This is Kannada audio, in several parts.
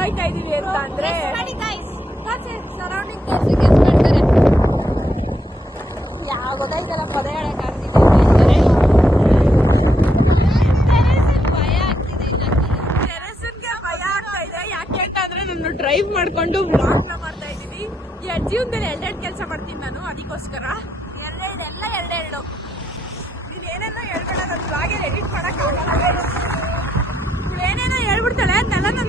ಎಲ್ಲೋಯ್ತಾ ಇದೀವಿ ಅಂತ ಅಂದ್ರೆ ಸರೌಂಡಿಂಗ್ ತೋರಿಸಿ ಗೆಸ್ ಮಾಡ್ತಾರೆ. ಯಾವ ಗೊತ್ತಾಯ್ತಲ್ಲ ಪದ ಹೇಳಕ್ ಆಗ್ತಿದೆ ಭಯ ಆಗ್ತಾ ಇದೆ. ಯಾಕೆ ಅಂತಂದ್ರೆ ನಾನು ಡ್ರೈವ್ ಮಾಡ್ಕೊಂಡು ವ್ಲಾಗ್ ಮಾಡ್ತಾ ಇದ್ದೀನಿ. ಜೀವನದಲ್ಲಿ ಎರಡೆರಡು ಕೆಲಸ ಮಾಡ್ತೀನಿ ನಾನು, ಅದಕ್ಕೋಸ್ಕರ ಎರಡೆರಡು ನೀನೇನೇನೋ ಹೇಳ್ಬೇಡ, ನನ್ನ ವ್ಲಾಗ್ ಎಡಿಟ್ ಮಾಡಕ್ ಆಗಲ್ಲ. ಏನೇನೋ ಹೇಳ್ಬಿಡ್ತಾಳೆ ಅದನ್ನೆಲ್ಲ ನನ್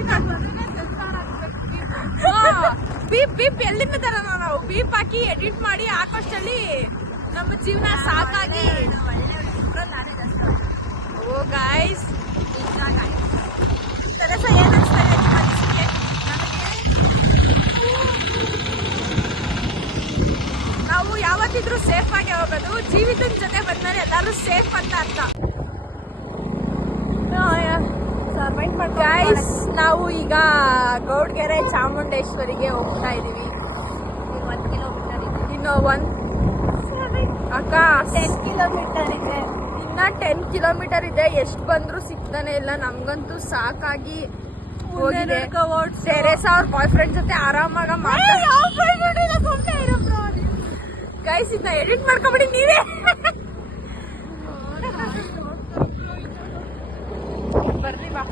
ಬೀಪ್ ಎಲ್ಲಿಂದ ತರ ನಾವು ಬೀಪ್ ಹಾಕಿ ಎಡಿಟ್ ಮಾಡಿ ಹಾಕೋಷ್ಟಲ್ಲಿ ನಮ್ಮ ಜೀವನ ಸಾಕಾಗಿ. ಓ ಗಾಯ್ಸ್, ಕೆಲಸ ಏನ್ ಅನ್ಸ್ತಾ ಇದೆ ನಿಮ್ಮ ಮನಸ್ಸಿಗೆ? ನಾವು ಯಾವತ್ತಿದ್ರೂ ಸೇಫ್ ಆಗಿ ಹೋಗೋದು. ಜೀವಿತದ ಜೊತೆ ಬಂದ್ಮೇಲೆ ಎಲ್ಲರೂ ಸೇಫ್ ಅಂತ ಅರ್ಥ. ಗೈಸ್, ನಾವು ಈಗ ಗೌಡ್ಗೆರೆ ಚಾಮುಂಡೇಶ್ವರಿಗೆ ಹೋಗ್ತಾ ಇದೀವಿ. 1 ಕಿಲೋಮೀಟರ್ ಇದೆ. ಇನ್ನು 10 ಕಿಲೋಮೀಟರ್ ಇದೆ. ಇನ್ನ 10 ಕಿಲೋಮೀಟರ್ ಇದೆ. ಎಷ್ಟು ಬಂದ್ರು ಸಿಗ್ತಾನೆ ಇಲ್ಲ. ನಮ್ಗಂತೂ ಸಾಕಾಗಿ ಹೋಗಿದೆ. ಟೆರೇಸಾ ಅವ್ರ ಬಾಯ್ ಫ್ರೆಂಡ್ ಜೊತೆ ಆರಾಮಾಗ ಗೈಸ್, ಇದನ್ನ ಎಡಿಟ್ ಮಾಡ್ಕೊಬಿಡಿ ನೀವೇ. ಬರ್ರಿ ಬಾ.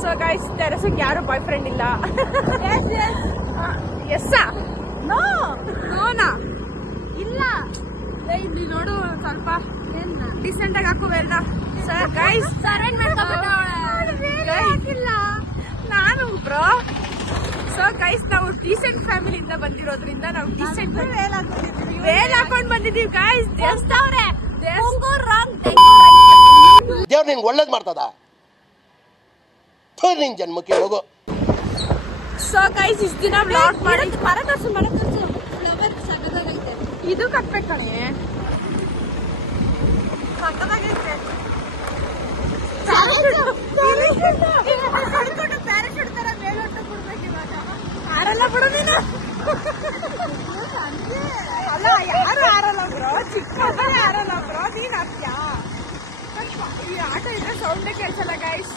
ಸೊ ಗೈಸ್, ಟೆರೇಸಾಗೆ ಯಾರು ಬಾಯ್ ಫ್ರೆಂಡ್ ಇಲ್ಲ. ಎಸ್ಸಾ? ನೋನಾ? ಇಲ್ಲ. ಇಲ್ಲಿ ನೋಡು, ಸ್ವಲ್ಪ ಡಿಸೆಂಟ್ ಆಗಿ ಹಾಕುವೆಲ್ಲ. ಸರ್ ಗೈಸ್, ನಾನು ಬ್ರೋ. ಸೊ ಗೈಸ್, ನಾವು ಡೀಸೆಂಟ್ ಫ್ಯಾಮಿಲಿಯಿಂದ ಬಂದಿರೋದ್ರಿಂದ ನಾವು ಡೀಸೆಂಟ್ ವೇಲ್ ಹಾಕೊಂಡ್ ಬಂದಿದೀವಿ ಗೈಸ್. ದೇವ್ರೇ, ದೇವ್ರು ನಿನ್ಗೆ ಒಳ್ಳೇದ್ ಮಾಡ್ತದ, ನಿನ್ ಜನ್ಮಕ್ಕೆ ಹೋಗು. ಸೊ ಗೈಸ್, ಇಷ್ಟ ದಿನ ವ್ಲಾಗ್ ಮಾಡಿ ಇದು ಕಟ್ಬೇಕು ಕಣೆ. ಪ್ಯಾರಾಶೂಟ್ ತರ ಮೇಲೊಟ್ಟು ಬಿಡ್ಬೇಕು ಇವಾಗ. ಆರಲ್ಲ ಬಿಡು ನೀನು. ಅಲ್ಲ, ಯಾರು ಆರಲ್ಲ ಬ್ರೋ, ಚಿಕ್ಕ ಆರಲ್ಲ ಬ್ರೋ, ನೀನ್ ಆಗ್ತೀಯಾ? ಈ ಆಟೋ ಇದ್ರೆ ಸೌಂಡೇ ಕೇಳಿಸಲ್ಲ ಗೈಸ್.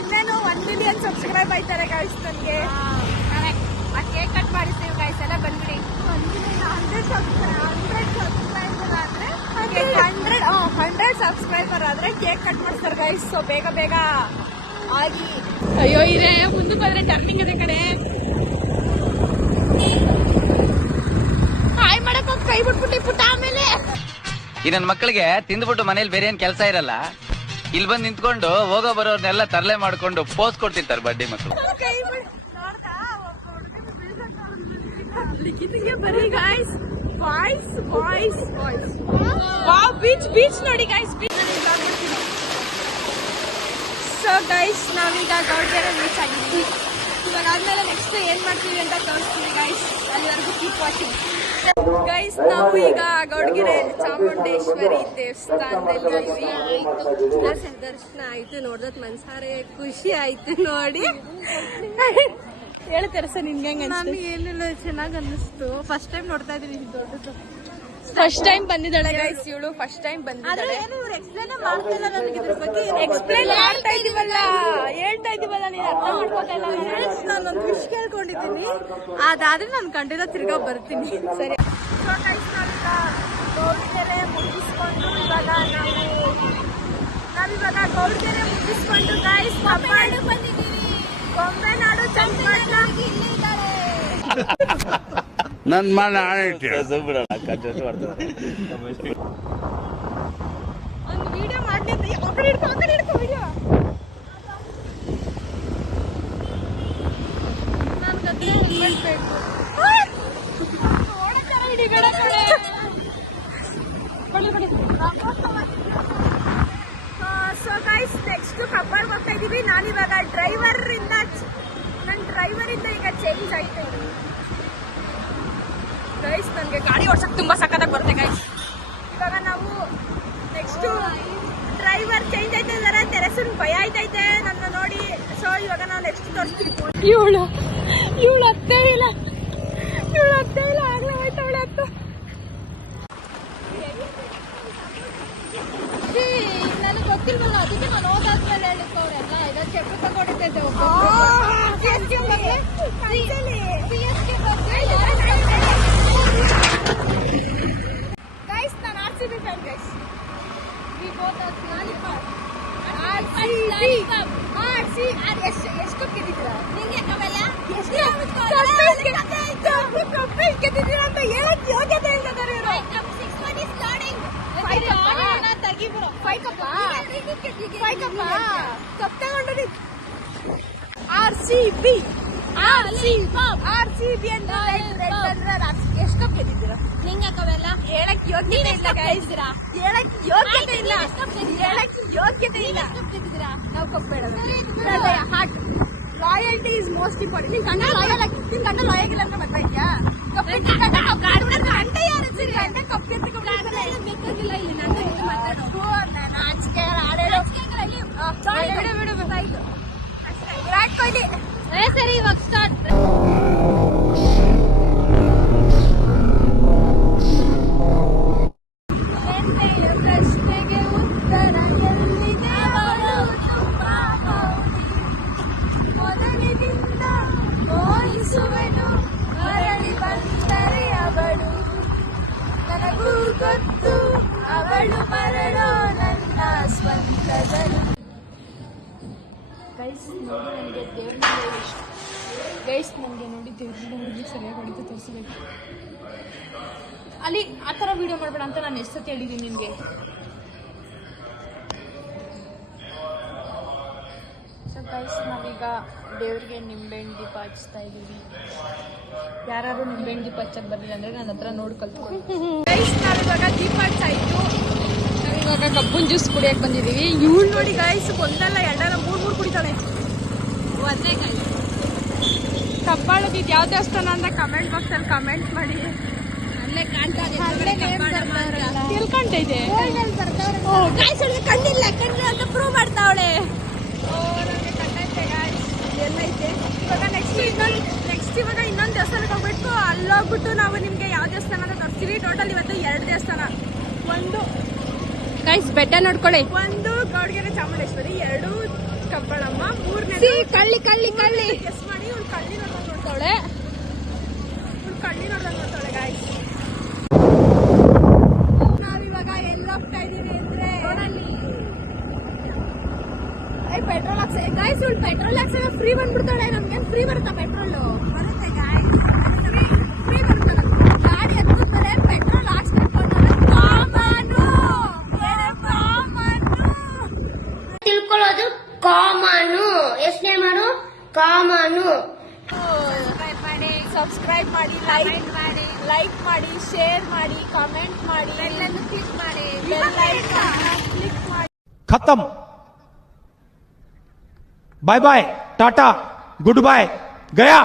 ಇನ್ನೇನು 1 ಮಿಲಿಯನ್ ಸಬ್ಸ್ಕ್ರೈಬ್ ಆಯ್ತಾರೆ ಗೈಸ್ ನನಗೆ. ಕೇಕ್ ಕಟ್ ಮಾಡಿಸ್ತೀವಿ ಗೈಸ್, ಎಲ್ಲ ಬಂದ್ಬಿಡಿ. 100 ಸಬ್ಸ್ಕ್ರೈಬರ್ ಆದ್ರೆ ಕೇಕ್ ಕಟ್ ಮಾಡ್ತಾರೆ ಗೈಸ್. ಸೊ ಬೇಗ ಬೇಗ ಆಗಿ. ಅಯ್ಯೋ, ಇದೆ ಮುಂದಕ್ಕೆ ಹೋದ್ರೆ ಟರ್ನಿಂಗ್ ಇದೆ ಕಡೆ. ಹಾಯ್ ಮಾಡಕ್ ಹೋಗಿ ಕೈ ಬಿಟ್ಬಿಟ್ಟು ಪುಟ್ಟ. ಆಮೇಲೆ ಈ ನನ್ನ ಮಕ್ಕಳಿಗೆ ತಿಂದ್ಬಿಟ್ಟು ಮನೇಲಿ ಬೇರೆ ಏನ್ ಕೆಲಸ ಇರಲ್ಲ, ಇಲ್ಲಿ ಬಂದು ನಿಂತ್ಕೊಂಡು ಹೋಗೋ ಬರೋರ್ನೆಲ್ಲ ತರಲೆ ಮಾಡ್ಕೊಂಡು ಪೋಸ್ ಕೊಡ್ತಿರ್ತಾರೆ ಬಡ್ಡಿ ಮಕ್ಕಳು. ಬರೀ guys, boys boys boys. Wow, beach ನೋಡಿ ಗೈಸ್. ಸೊ ಗೈಸ್, ನಾವೀಗ ಗೌಡ್ಗೆರೆ ರೀಚ್ ಆಗಿದ್ವಿ. ಇವಾಗ ಆದ್ಮೇಲೆ ನೆಕ್ಸ್ಟ್ ಏನ್ ಮಾಡ್ತೀವಿ ಅಂತ ತೋರಿಸ್ತೀವಿ ಗೈಸ್. ಅಲ್ಲಿವರೆಗೂ ಕೀಪ್ ವಾಚಿಂಗ್ ಗೈಸ್. ನಾವು ಈಗ ಗೌಡ್ಗೆರೆ ಚಾಮುಂಡೇಶ್ವರಿ ದೇವಸ್ಥಾನದಲ್ಲಿ ದರ್ಶನ ಆಯ್ತು. ನೋಡ್ದತ್ ಮನ್ಸಾರೆ ಖುಷಿ ಆಯ್ತು ನೋಡಿ. ಹೇಳ್ತಾರ ಸರ್, ನಿನ್ಗೆ ಹೆಂಗ? ನಮ್ಗೆ ಏನಿಲ್ಲ, ಚೆನ್ನಾಗ್ ಅನ್ನಿಸ್ತು. ಫಸ್ಟ್ ಟೈಮ್ ನೋಡ್ತಾ ಇದೀನಿ ದೊಡ್ಡದು. ಫಸ್ಟ್ ಟೈಮ್ ಬಂದಿದ್ದಾಳೆ ಗೈಸ್ ಇವಳು. ಫಸ್ಟ್ ಟೈಮ್ ಬಂದಿದ್ದಾಳೆ. ಎಕ್ಸ್ಪ್ಲೇನ್ ಮಾಡ್ತಿಲ್ಲ ನನಗೆ ಇದ್ರ ಬಗ್ಗೆ. ಎಕ್ಸ್ಪ್ಲೇನ್ ಮಾಡ್ತಾ ಇದೀವಲ್ಲ, ಹೇಳ್ತಾ ಇದೀವಲ್ಲ, ನೀನ್ ಅರ್ಥ ಮಾಡ್ಕೋತಾ ಇಲ್ಲ. ನಾನೊಂದು ವಿಷ್ ಕೇಳ್ಕೊಂಡಿದ್ದೀನಿ, ಅದಾದ್ರೆ ನಾನು ಖಂಡಿತ ತಿರ್ಗಾ ಬರ್ತೀನಿ. ಸರಿ. ಸೊ ಗೈಸ್, ನಾವೀಗ ಗೌಡ್ಗೆರೆ ಮುಗಿಸ್ಕೊಂಡು ನಾವಿವಾಗ ಗೌಡ್ಗೆರೆ ಮುಗಿಸ್ಕೊಂಡು ಗೈಸ್ ಕೊಂಬೆನಾಡು ಬಂದಿದ್ದೀವಿ. ಕೊಂಬೆನಾಡು ನನ್ ಮನೆ ಆಯ್ತು. ಒಂದು ವಿಡಿಯೋ ಮಾಡ್ಲಿಕ್ಕೆ ಆ ಕಡೆ ಹಿಡ್ಕೊ ವಿಡಿಯೋ. ನನ್ ಗದ್ದೆ ಹೆಲ್ಮೆಟ್ ಬೇಕು. ನೋಡಕ್ಕಾರ ಹಿಡಿಬೇಡ ಕಡೆ. ಸೊ ಗೈಸ್, ನೆಕ್ಸ್ಟ್ ಕಬ್ಬಾಳ್ ಹೋಗ್ತಾ ಇದೀವಿ. ನಾನಿವಾಗ ನನ್ನ ಡ್ರೈವರ್ ಇಂದ ಈಗ ಚೇಂಜ್ ಆಯ್ತು ಗೈಸ್. ನನಗೆ ಗಾಡಿ ಓಡ್ಸಕ್ ತುಂಬಾ ಸಖತ್ತಾಗಿ ಬರುತ್ತೆ ಗೈಸ್. ಇವಾಗ ನಾವು ನೆಕ್ಸ್ಟ್ ಡ್ರೈವರ್ ಚೇಂಜ್ ಆಯ್ತಾ ಇದಾರೆ. ತೆರೆಸನ್ ಭಯ ಆಯ್ತೈತೆ ನನ್ನ ನೋಡಿ. ಸೊ ಇವಾಗ ನಾವು ನೆಕ್ಸ್ಟ್ ತೋರಿಸ್ತೀವಿ. ಇವಳು ಹತ್ತೇ ಇಲ್ಲ ಆಗ್ಲೇ ಹೋಯ್ತಾ ಅವಳು ಹತ್ತು. ಇಲ್ಲ ನನಗೆ ಗೊತ್ತಿಲ್ವಲ್ಲ ಅದಕ್ಕೆ ನಾನು ಹೋದಾದ್ಮೇಲೆ ಹೇಳಿದ್ದವರೆಲ್ಲ ಈಗ ಚೆಕ್ ತಗೊಂಡಿದ್ದೆ ಗೈಸ್ ನಾನು RCB ಫ್ಯಾನ್ ಗೈಸ್. ಎಷ್ಟು ಗೆದ್ದಿದ್ದೀರಾ? ನಿಂಗೆ ಕವೆಲ್ಲ ಗೆದ್ದಿದ್ದೀರಾ ಅಂತ ಹೇಳಕ್ ಯೋಗ್ಯತೆ ಇಲ್ಲದಾರೆ ಇವರು. RCB ಅಂತ ಎಷ್ಟು ಕಪ್ ಗೆದ್ದಿದ್ದೀರಾ? ನಿಂಗೆ ಕವೆಲ್ಲ ಹೇಳಕ್ ಯೋಗ್ಯತೆ ಇಲ್ಲ ಗೈಸ್. ಹೇಳಕ್ ಯೋಗ್ಯತೆ ಇಲ್ಲ. ಹೇಳಕ್ ಯೋಗ್ಯತೆ ಇಲ್ಲ. ನಾವು ಕಪ್ ಬೇಡ. Heart loyalty is most important. ನಿನ್ ಗಂಡ ಲಾಯಲ್ ಆಗಿ ನಿನ್ ಗಂಡ ಲಾಯಲ್ ಇಲ್ಲ ಅಂತ ಮದ್ವೆ ಇದೆಯಾ? ಗಂಡ ಯಾರು ಸರಿ ಗಂಡ ಕಪ್ ಬೇಕಾಗಿಲ್ಲ ಇಲ್ಲಿ ನಾನು ಮಾತಾಡೋದು ನಾಚಿಕೆ ಆಡೇಳು. ಬಿಡು ಗೊತ್ತಾಯ್ತು. ವಿರಾಟ್ ಕೊಹ್ಲಿ ಸರಿ ಇವಾಗ ಸ್ಟಾರ್ಟ್. ಪ್ರಶ್ನೆಗೆ ಉತ್ತರ ಎಲ್ಲಿದೆ? ಅವಳು ತುಂಬಾ ಮೊದಲಿನಿಂದ ಮೋಹಿಸುವನು ಮರಳಿ ಬಂದರೆ ಅವಳು ನನಗೂ ಗೊತ್ತು ಅವಳು ಮರಳೋ ನನ್ನ ಸ್ವಂತದಳು. ಗೈಸ್ ನನಗೆ ನೋಡಿ ದೇವ್ರಿಗೆ ಸರಿಯಾಗಿ ಹೊಡಿತು ತೋರಿಸ್ಬೇಕು. ಅಲ್ಲಿ ಆ ಥರ ವಿಡಿಯೋ ಮಾಡಬೇಡ ಅಂತ ನಾನು ಎಷ್ಟು ಸತಿ ಹೇಳಿದ್ದೀನಿ ನಿಮಗೆ. ಸೊ ಗೈಸ್ ನಾವೀಗ ದೇವ್ರಿಗೆ ನಿಂಬೆಹಣ್ಣು ದೀಪ ಹಚ್ತಾ ಇದ್ದೀವಿ. ಯಾರು ನಿಂಬೆಹಣ್ಣು ದೀಪ ಹಚ್ಚಕ್ಕೆ ಬರಲಿಲ್ಲ ಅಂದರೆ ನನ್ನ ಹತ್ರ ನೋಡಿ ಕಲ್ತ್ಕೊಂಡು. ಗೈಸ್ ನಾವಿವಾಗ ದೀಪ ಹಚ್ಚಾಯಿತು. ನಾವಿವಾಗ ಕಬ್ಬನ್ ಜ್ಯೂಸ್ ಕುಡಿಯಕ್ಕೆ ಬಂದಿದ್ದೀವಿ. ಇವಳು ನೋಡಿ ಗೈಸ್ ಒಂದಲ್ಲ ಎರಡಲ್ಲ ಮೂರು ಕುಡಿತಾಳೆ. ಒಂದೇ ಗೈಸ್ ಕಬ್ಬಾಳದ ಇದು ಯಾವ ದೇವಸ್ಥಾನ ಅಂತ ಕಮೆಂಟ್ ಬಾಕ್ಸಲ್ಲಿ ಕಮೆಂಟ್ ಮಾಡಿ. ಅಲ್ಲೇ ಕಾಣ್ತಾ ತಿಳ್ಕೊಂಡೈತೆ ಕಣ್ಣಿಲ್ಲ ಅಂತ ಪ್ರೂವ್ ಮಾಡ್ತಾವಳೆ. ಎಲ್ಲೈತೆ ಇವಾಗ ನೆಕ್ಸ್ಟ್ ಇವಾಗ ಇನ್ನೊಂದು ದೇವಸ್ಥಾನಕ್ಕೆ ಹೋಗ್ಬಿಟ್ಟು ಅಲ್ಲೋಗ್ಬಿಟ್ಟು ನಾವು ನಿಮ್ಗೆ ಯಾವ ದೇವಸ್ಥಾನ ಅಂತ ತೋರಿಸ್ತೀವಿ. ಟೋಟಲ್ ಇವತ್ತು 2 ದೇವಸ್ಥಾನ. ಒಂದು ಗೈಸ್ ಬೆಟ್ಟ ನೋಡ್ಕೊಳ್ಳಿ. ಒಂದು ಗೌಡಗೆರೆ ಚಾಮುಂಡೇಶ್ವರಿ, 2 ಕಬ್ಬಳಮ್ಮ, 3ನೇ ಕಳ್ಳಿ ಗೆಸ್ ಮಾಡಿ. ಇವ್ಳು ಕಳ್ಳಿ ನೋಡ್ತಾವಳೆ. ಗಾಯ್ಸ್ ನಾವಿವಾಗ ಎಲ್ಲಿ ಹೋಗ್ತಾ ಇದೀವಿ ಅಂದ್ರೆ ಪೆಟ್ರೋಲ್ ಹಾಕ್ಸ. ಗಾಯ್ಸ್ ಇವಳು ಪೆಟ್ರೋಲ್ ಹಾಕ್ಸಾಗ ಫ್ರೀ ಬಂದ್ಬಿಡ್ತಾಳೆ. ನಮ್ಗೇನು ಫ್ರೀ ಬರುತ್ತಾ? ಪೆಟ್ರೋಲು ಬರುತ್ತೆ ಗಾಯ್ಸ್, ಫ್ರೀ ಬರುತ್ತಲ್ಲ. ಗಾಡಿ ಹತ್ತಿದ್ಮೇಲೆ ಪೆಟ್ರೋಲ್ ಹಾಕ್ಸ್ಬೇಕು ಅನ್ನೋದು ಕಾಮನು. ತಿಳ್ಕೊಳ್ಳೋದು ಕಾಮನು. ಎಷ್ಟನೇ ಮಾಡು ಕಾಮನು. ಸಬ್ಸ್ಕ್ರೈಬ್ ಮಾಡಿ, ಲೈಕ್ ಮಾಡಿ, ಶೇರ್ ಮಾಡಿ, ಕಮೆಂಟ್ ಮಾಡಿ, ಕ್ಲಿಕ್ ಮಾಡಿ, ಕ್ಲಿಕ್ ಮಾಡಿ. खत्म bye bye tata goodbye गया।